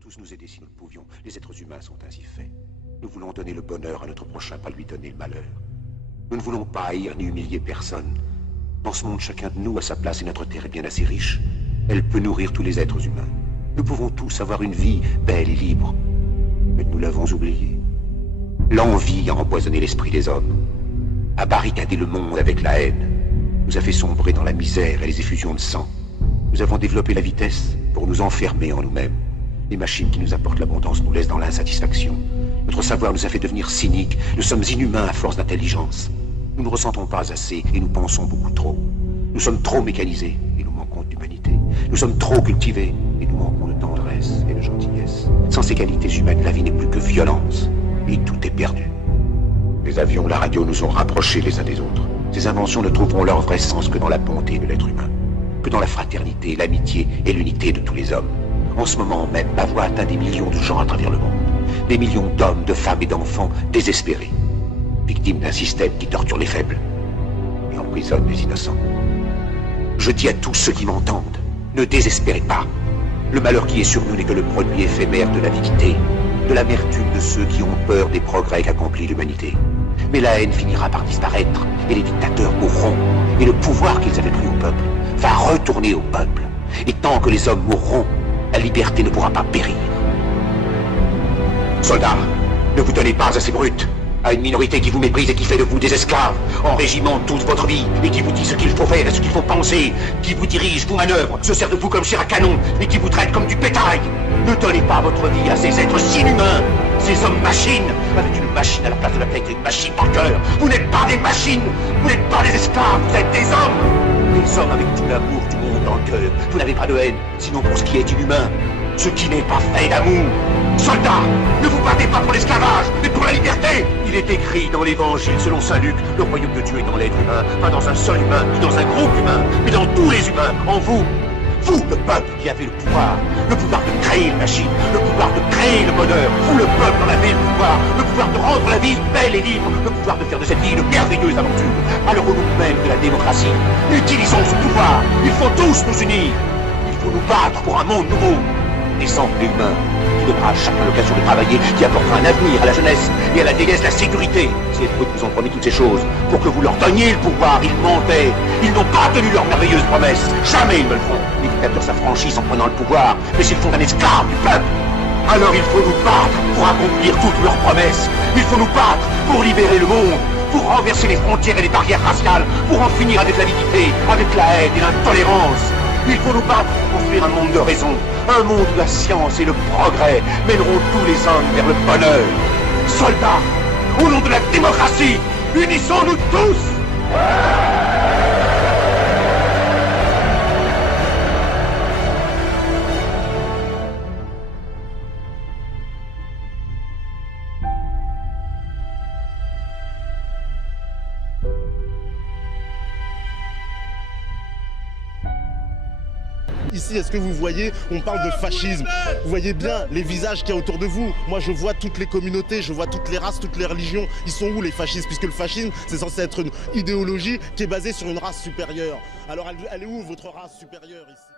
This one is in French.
tous nous aider si nous le pouvions. Les êtres humains sont ainsi faits. Nous voulons donner le bonheur à notre prochain, pas lui donner le malheur. Nous ne voulons pas haïr ni humilier personne. Dans ce monde, chacun de nous a sa place et notre terre est bien assez riche. Elle peut nourrir tous les êtres humains. Nous pouvons tous avoir une vie belle et libre. Mais nous l'avons oublié. L'envie a empoisonné l'esprit des hommes, a barricadé le monde avec la haine, nous a fait sombrer dans la misère et les effusions de sang. Nous avons développé la vitesse pour nous enfermer en nous-mêmes. Les machines qui nous apportent l'abondance nous laissent dans l'insatisfaction. Notre savoir nous a fait devenir cyniques. Nous sommes inhumains à force d'intelligence. Nous ne ressentons pas assez et nous pensons beaucoup trop. Nous sommes trop mécanisés et nous manquons d'humanité. Nous sommes trop cultivés et nous manquons de tendresse et de gentillesse. Sans ces qualités humaines, la vie n'est plus que violence et tout est perdu. Les avions, la radio nous ont rapprochés les uns des autres. Ces inventions ne trouveront leur vrai sens que dans la bonté de l'être humain, que dans la fraternité, l'amitié et l'unité de tous les hommes. En ce moment même, ma voix atteint des millions de gens à travers le monde. Des millions d'hommes, de femmes et d'enfants désespérés, victimes d'un système qui torture les faibles et emprisonne les innocents. Je dis à tous ceux qui m'entendent, ne désespérez pas. Le malheur qui est sur nous n'est que le produit éphémère de l'avidité, de l'amertume de ceux qui ont peur des progrès qu'accomplit l'humanité. Mais la haine finira par disparaître, et les dictateurs mourront, et le pouvoir qu'ils avaient pris au peuple va retourner au peuple. Et tant que les hommes mourront, la liberté ne pourra pas périr. Soldats, ne vous donnez pas à ces brutes, à une minorité qui vous méprise et qui fait de vous des esclaves, en régiment toute votre vie, et qui vous dit ce qu'il faut faire et ce qu'il faut penser, qui vous dirige, vous manœuvre, se sert de vous comme chair à canon, et qui vous traite comme du bétail. Ne donnez pas votre vie à ces êtres inhumains, ces hommes-machines, avec une machine à la place de la tête et une machine par cœur. Vous n'êtes pas des machines, vous n'êtes pas des esclaves, vous êtes des hommes. Des hommes avec tout l'amour du monde dans le cœur. Vous n'avez pas de haine, sinon pour ce qui est inhumain, ce qui n'est pas fait d'amour. Soldats, ne vous battez pas pour l'esclavage, mais pour la liberté. Il est écrit dans l'évangile selon saint Luc, le royaume de Dieu est dans l'être humain, pas dans un seul humain, ni dans un groupe humain, mais dans tous les humains, en vous. Vous, le peuple qui avez le pouvoir de créer une machine, le pouvoir de créer le bonheur. Vous, le peuple, en avez le pouvoir de rendre la vie belle et libre, le pouvoir de faire de cette vie une merveilleuse aventure. Alors au nom même de la démocratie, utilisons ce pouvoir. Il faut tous nous unir. Il faut nous battre pour un monde nouveau, décent et humain, qui donnera à chacun l'occasion de travailler, qui apportera un avenir à la jeunesse et à la vieillesse la sécurité. Ces brutes vous ont promis toutes ces choses pour que vous leur donniez le pouvoir. Ils mentaient. Ils n'ont pas tenu leurs merveilleuses promesses. Jamais ils ne le feront. Les dictateurs s'affranchissent en prenant le pouvoir, mais s'ils font un esclave du peuple, alors il faut nous battre pour accomplir toutes leurs promesses. Il faut nous battre pour libérer le monde, pour renverser les frontières et les barrières raciales, pour en finir avec l'avidité, avec la haine et l'intolérance. Il faut nous battre pour construire un monde de raison, un monde où la science et le progrès mèneront tous les hommes vers le bonheur. Soldats, au nom de la démocratie, unissons-nous tous! Ici, est-ce que vous voyez, on parle de fascisme. Vous voyez bien les visages qu'il y a autour de vous. Moi, je vois toutes les communautés, je vois toutes les races, toutes les religions. Ils sont où les fascistes? Puisque le fascisme, c'est censé être une idéologie qui est basée sur une race supérieure. Alors, elle est où votre race supérieure ici?